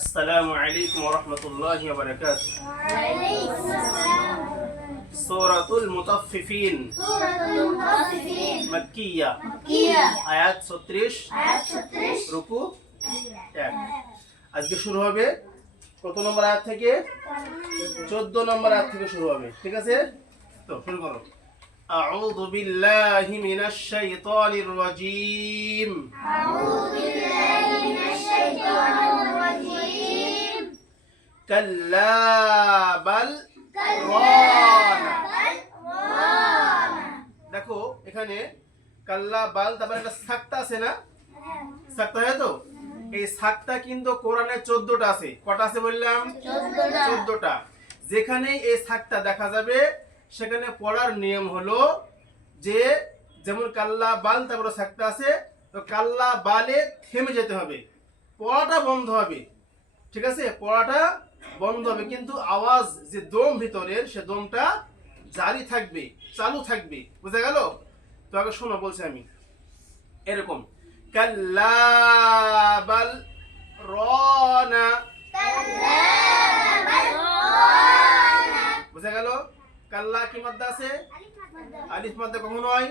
আসসালামু আলাইকুম ওয়া রাহমাতুল্লাহি ওয়া বারাকাতুহু। ওয়া আলাইকুম আসসালাম। সূরাতুল মুতাফফিফিন মাক্কিয়া, আয়াত 36, রুকু 1। আজকে শুরু হবে কত নম্বর আয়াত থেকে? 14 নম্বর আয়াত থেকে শুরু হবে, ঠিক আছে? তো শুরু করো। আউযু বিল্লাহি মিনাশ শাইতানির রাজীম। কাল্লা বাল রানা। দেখো এখানে কাল্লা বাল, তারপরে একটা সাক্তা আছে না? সাক্তা হয় তো? এই সাক্তা কিন্তু কোরআনে 14টা আছে। কটা আছে বললাম? 14টা। যেখানে এই সাক্তা দেখা যাবে সেখানে পড়ার নিয়ম হলো যে, যেমন কাল্লা বাল তারপরে সাক্তা আছে, তো কাল্লা বালে থেমে যেতে হবে, পড়াটা বন্ধ হবে, ঠিক আছে? পড়াটা বন্ধ হবে, কিন্তু আওয়াজ যে দম ভিতরের, সে দমটা জারি থাকবে, চালু থাকবে। বুঝা গেল? তো আগে শোনো, বলছি আমি এরকম, কাল্লা বাল রানা। বুঝা গেল? কাল্লা কি মাদ্দা আছে? আলিফ মাদ্দা কখন হয়?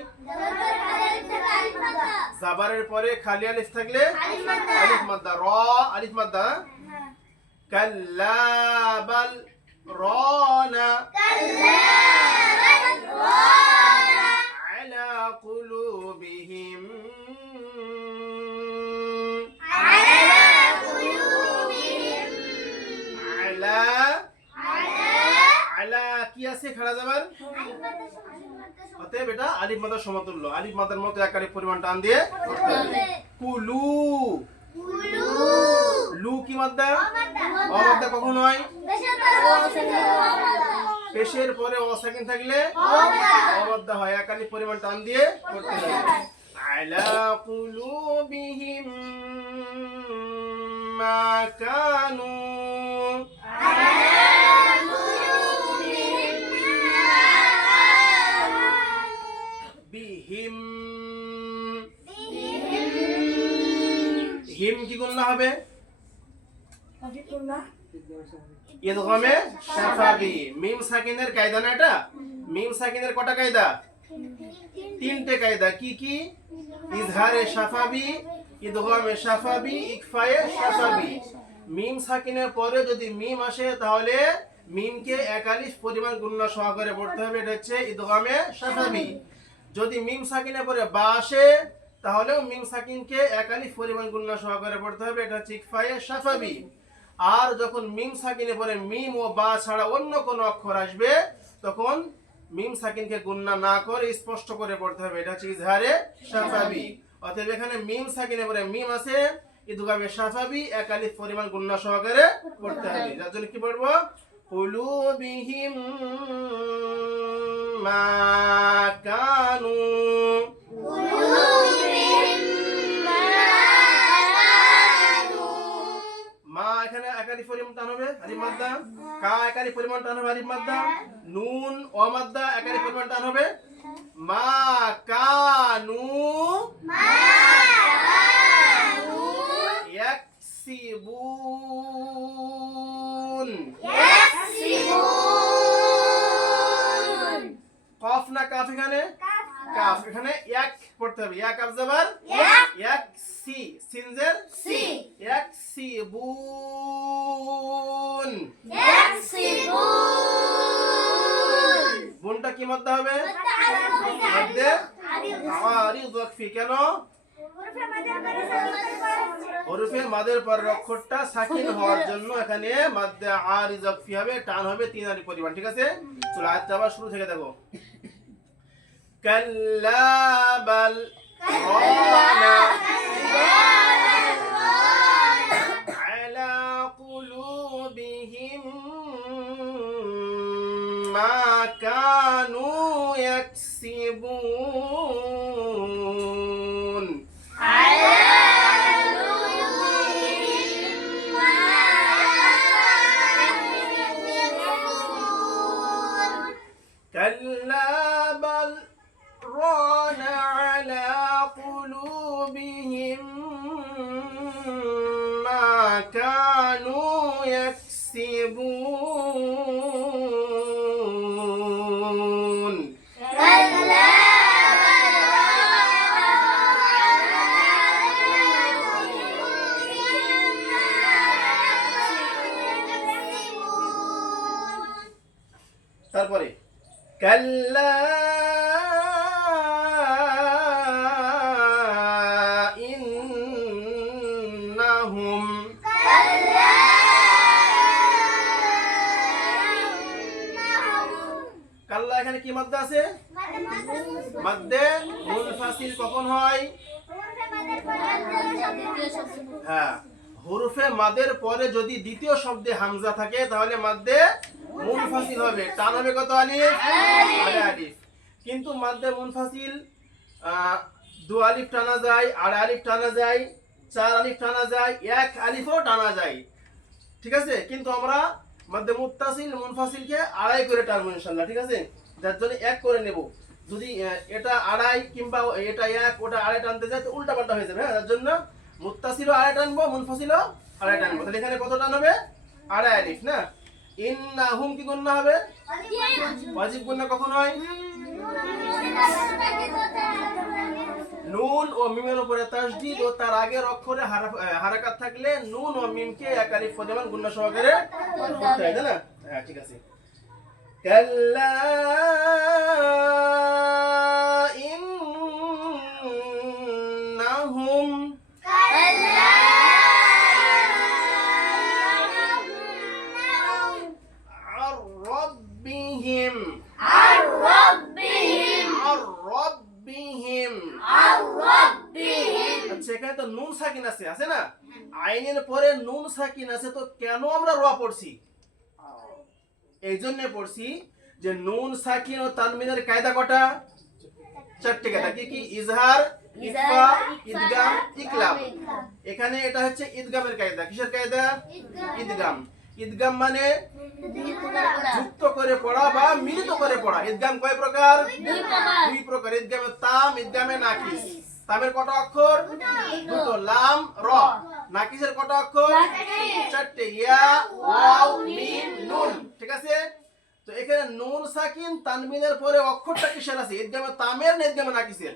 জাবারের পরে খালি আলিফ থাকলে আলিফ মাদ্দা। র আলিফ মাদ্দা। কাল্লা বাল রানা আলা কুলুবিহিম। আলা আলা কি আছে? খাড়া যাবার, অতএব এটা আলিফ মাদ্দার সমতুল্য। আলিফ মাদ্দার মতো এক আলিফ পরিমাণ টান দিয়ে পড়তে হবে। কুলু, লু কি মাদ্দা? অমাদ্দা কখন হয়? পেশের পরে অসাকিন থাকলে অমাদ্দা হয়। এক আলিফ পরিমাণ টান দিয়ে পড়তে হবে। আলা কুলুবিহিম মা কানু। বিহিম, হিম কি গুণনা হবে? ইদগামে শাফাবি। মিম সাকিনের কায়দা না এটা? মিম সাকিনের কটা কায়দা? 3টে কায়দা। কি কি? ইজহারে শাফাবি, ইদগামে শাফাবি, ইকফায়ে শাফাবি। মিম সাকিনের পরে যদি মিম আসে তাহলে মিমকে এক আলিফ পরিমাণ গুণনা সহকারে পড়তে হবে, এটা হচ্ছে ইদগামে শাফাবি। যদি মিম সাকিনের পরে বা আসে তাহলেও মিম সাকিনকে এক আলিফ পরিমাণ গুণনা সহকারে পড়তে হবে, এটা হচ্ছে ইকফায়ে শাফাবি। আর যখন মিম সাকিনের পরে মিম ও বা ছাড়া অন্য কোনো অক্ষর আসবে তখন মিম সাকিনকে গুণনা না করে স্পষ্ট করে পড়তে হবে, এটা হচ্ছে ইজহারে শাফাবি। অতএব এখানে মিম সাকিনের পরে মিম আছে, ইদগামে শাফাবি, এক আলিফ পরিমাণ গুণনা সহকারে পড়তে হবে। যার জন্য কি পড়বো? কুলুবিহিম মা কানু। মা এখানে এক আলিফ পরিমাণ টান হবে, আলিফ মাদ্দা। কা এক আলিফ পরিমাণ টান হবে, আলিফ মাদ্দা। নুন ও মাদ্দা এক আলিফ পরিমাণ টান হবে। মা কানু ইয়াকসিবুন। কফ না কাফ? এখানে কাফ। এখানে এক পড়তে হবে, এক কাফ জাবার এক সি, সিনজের সি। ইয়াকসিবুন। বুনটা কি মাদ্দা হবে? মাদ্দে আরিদ ওয়াকফি। কেন? হরফে মাদের পর অক্ষরটা সাকিন হওয়ার জন্য এখানে মাদ্দে আরিদ ওয়াকফি হবে, টান হবে 3 আলিফ পরিমাণ, ঠিক আছে? চলো আয়াতটা আবার শুরু থেকে দেখো। কাল্লা বাল রানা আলা কুলুবিহিম মা কানু ইয়াকসিবুন। كلا بل ران على قلوبهم ما كانوا كانوا يكسبون كلا তারপরে কাল্লা ইন্নাহুম কাল্লা এখানে কি মাদ্দা আছে মাদ্দে মুনফাসিল কখন হয় হ্যাঁ হুরুফে মাদের পরে যদি দ্বিতীয় শব্দে হামজা থাকে তাহলে মাদ্দে মুনফাসিল হবে টান হবে কত আলিফ আড়াই আলিফ কিন্তু মাদ্দে মুনফাসিল দু আলিফ টানা যায় আড়াই আলিফ টানা যায় চার আলিফ টানা যায় এক আলিফও টানা যায় ঠিক আছে কিন্তু আমরা মাদ্দে মুত্তাসিল মুনফাসিলকে আড়াই করে টানবো ইনশাআল্লাহ ঠিক আছে যার জন্য এক করে নেব যদি এটা আড়াই কিংবা এটা এক ওটা আড়াই টানতে যায় তো উল্টা পাল্টা হয়ে যাবে হ্যাঁ যার জন্য মুত্তাসিলও আড়াই টানবো মুনফাসিলও আড়াই টানবো তাহলে এখানে কত টান হবে আড়াই আলিফ না ইন্নাহুম কি গুণনা হবে ওয়াজিব গুণনা কখন হয় নুন ও মিমের উপরে তাসদীদ ও তার আগের অক্ষরে হারাকাত থাকলে নুন ও মিমকে এক আলিফ পরিমাণ গুণনা সহকারে করতে হয় তাই না হ্যাঁ ঠিক আছে কাল্লা ইন্নাহুম ربهم আচ্ছা এখানে তো নুন সাকিন আছে না আইনের পরে নুন সাকিন আছে তো কেন আমরা র পড়ছি এই জন্য পড়ছি যে নুন সাকিন ও তানবিনের কায়দা কটা চারটি কায়দা কি কি ইজহার ইকফা ইদগাম ইকলাব এখানে এটা হচ্ছে ইদগামের কায়দা কিসের কায়দা ইদগাম ইদগাম মানে যুক্ত করে পড়া বা মিলিত করে পড়া ইদগাম কয় প্রকার দুই প্রকার ইদগামে তাম ইদগামে নাকিস তামের কত অক্ষর দুটো লাম র নাকিসের কত অক্ষর চারটি ইয়া ওয়াও মিম নুন ঠিক আছে তো এখানে নুন সাকিন তানবিনের পরে অক্ষরটা কিসের আছে ইদগামে তামের না ইদগামে নাকিসের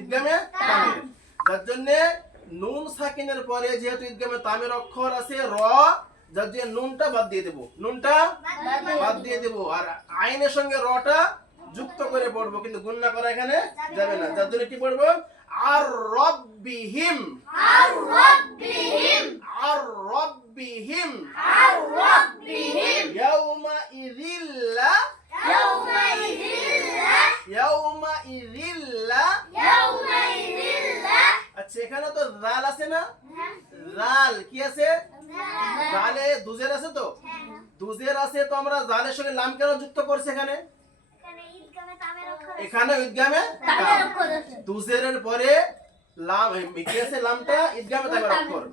ইদগামে তামের যার জন্য নুন সাকিনের পরে যেহেতু ইদগামে তামের অক্ষর আছে র যার জন্য নুনটা বাদ দিয়ে দেব নুনটা বাদ দিয়ে দেব আর আইনের সঙ্গে রটা যুক্ত করে পড়বো কিন্তু গুণনা করা এখানে যাবে না যার জন্য কি পড়বো আর রব্বিহিম ইয়াউমা ইযিল্লা আচ্ছা এখানে তো জাল আছে না জাল কি আছে জালে দুজের আছে তো দুজের আছে তো আমরা জালের সঙ্গে লাম কেন যুক্ত করছি এখানে এখানে ইদগামে দুজেরের পরে লাম কি আছে লামটা ইদগামে তামের অক্ষর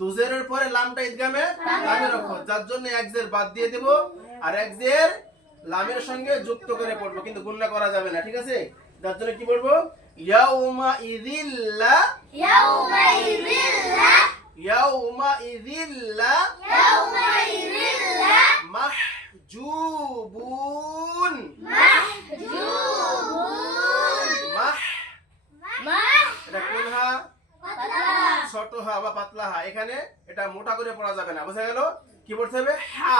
দুজেরের পরে লামটা ইদগামে তামের অক্ষর যার জন্য এক জের বাদ দিয়ে দেব আর এক জের লামের সঙ্গে যুক্ত করে পড়বো কিন্তু গুণনা করা যাবে না ঠিক আছে যার জন্য কি পড়বো ইয়াউমা ইযিল্লা মাহজুবুন এটা কোন হা ছোট হা বা পাতলা হা এখানে এটা মোটা করে পড়া যাবে না বুঝা গেল কি পড়তে হবে হা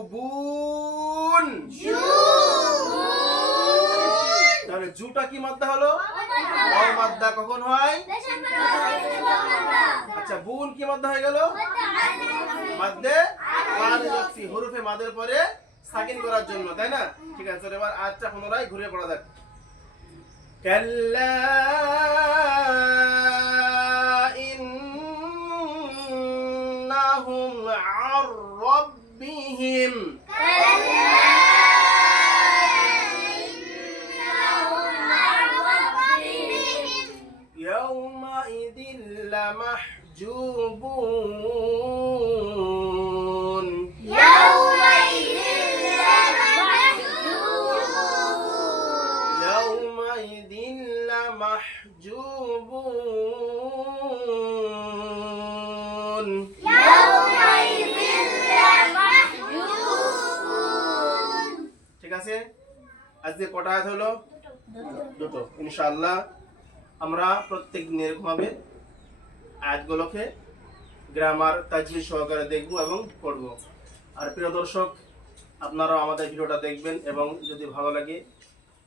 মাহজুবুন তাহলে জুটা কি মাদ্দা হলো ওয়াও মাদ্দা কখন হয় আচ্ছা বুন কি মাদ্দা হয়ে গেল মাদ্দে ওয়াজিব হুরুফে মাদের পরে সাকিন করার জন্য তাই না ঠিক আছে চলো এবার আয়াতটা পুনরায় ঘুরে পড়া যাক কাল্লা ইন্নাহুম আর রাব্বিহিম ইয়াউমাইযিন লামাহজুবুন يومئذ لمحجوبون يومئذ لمحجوبون ঠিক আছে, আজকে কটা আয়াত হলো? দুটো। ইনশাআল্লাহ আমরা প্রত্যেক দিন এরকম ভাবে আয়াতগুলোকে গ্রামার তাজবিদ সহকারে দেখব এবং পড়ব। আর প্রিয় দর্শক, আপনারাও আমাদের ভিডিওটা দেখবেন এবং যদি ভালো লাগে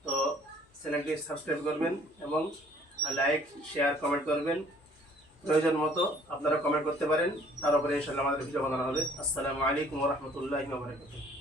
তো চ্যানেলটি সাবস্ক্রাইব করবেন এবং লাইক শেয়ার কমেন্ট করবেন। প্রয়োজন মতো আপনারা কমেন্ট করতে পারেন, তার উপরে ইনশাআল্লাহ আমাদের ভিডিও বানানো হবে। আসসালামু আলাইকুম ওয়া রাহমাতুল্লাহি ওয়া বারাকাতুহু।